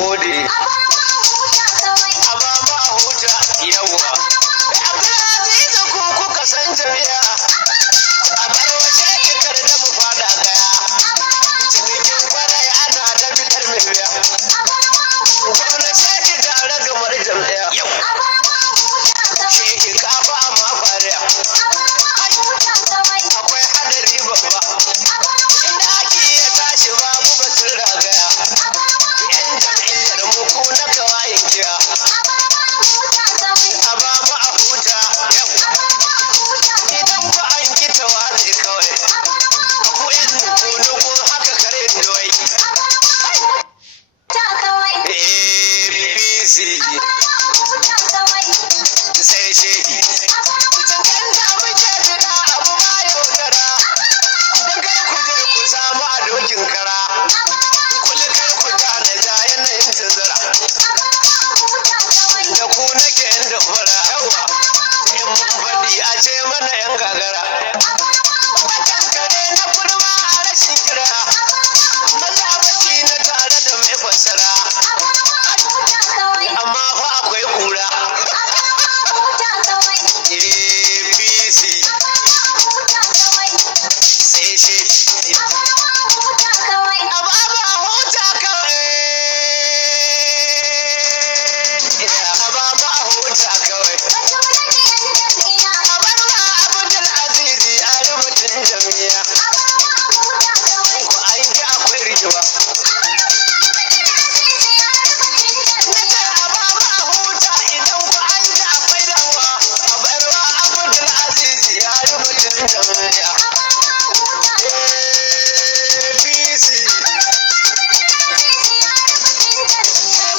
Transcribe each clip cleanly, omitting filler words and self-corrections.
gode a ba ma huta yawa Abdulaziz ku kuka san jami'a a bar waje kikar da mu fada gaya cikin kwarai ana da fitar miliya gwamnati ki tare gamar jami'a yau shehi kafa ma fariya akwai hadari babba inda ake ya tashi babu batun ragaya yan jam'iyyar muku na kawayin jiya a ba mu a huta yau idan ba an kita wani kawai ku yan nuku haka kare doyi APC sai shehi cikin da muke fida abu ma yaudara don kar ku je ku samu a dokin kara kuli kai ku gane ja yanayin tazara da ku nake da fara yawa in mun faɗi a ce mana yan gagara kankare na kurma a rashin kira maza baki na tare da mai fassara amma fa akwai kura APC sai shi a ba ma huta kawai a ba ma huta kawai a bar ma Abdulaziz a rubutun jami'a ku an ji akwai rikiwa nace a ba ma huta idan ku an ji akwai dawa a bar ma Abdulaziz a rubutun jami'a APC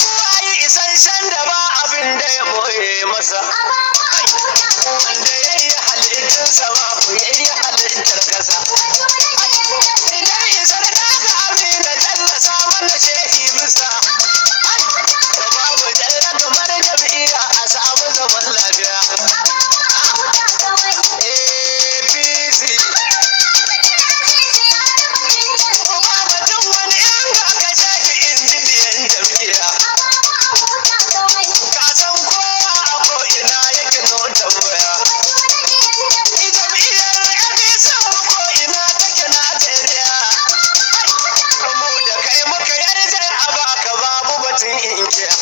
buwayi isasshen da ba abin da ya boye masa wanda ya yi halittar sama ya yi halittar kasa idan isar daga amina tallasa mana shehi bisa da babu jalla kamar jam'iyya a samu zaman lafiya APC ba batun wani yan ga kashe ki injiniyan jam'iyya ka san kowa a ko'ina yake no tambaya jam'iyyar APC ko'ina take Najeriya mu da kai muka yarda a baka babu batun inkiya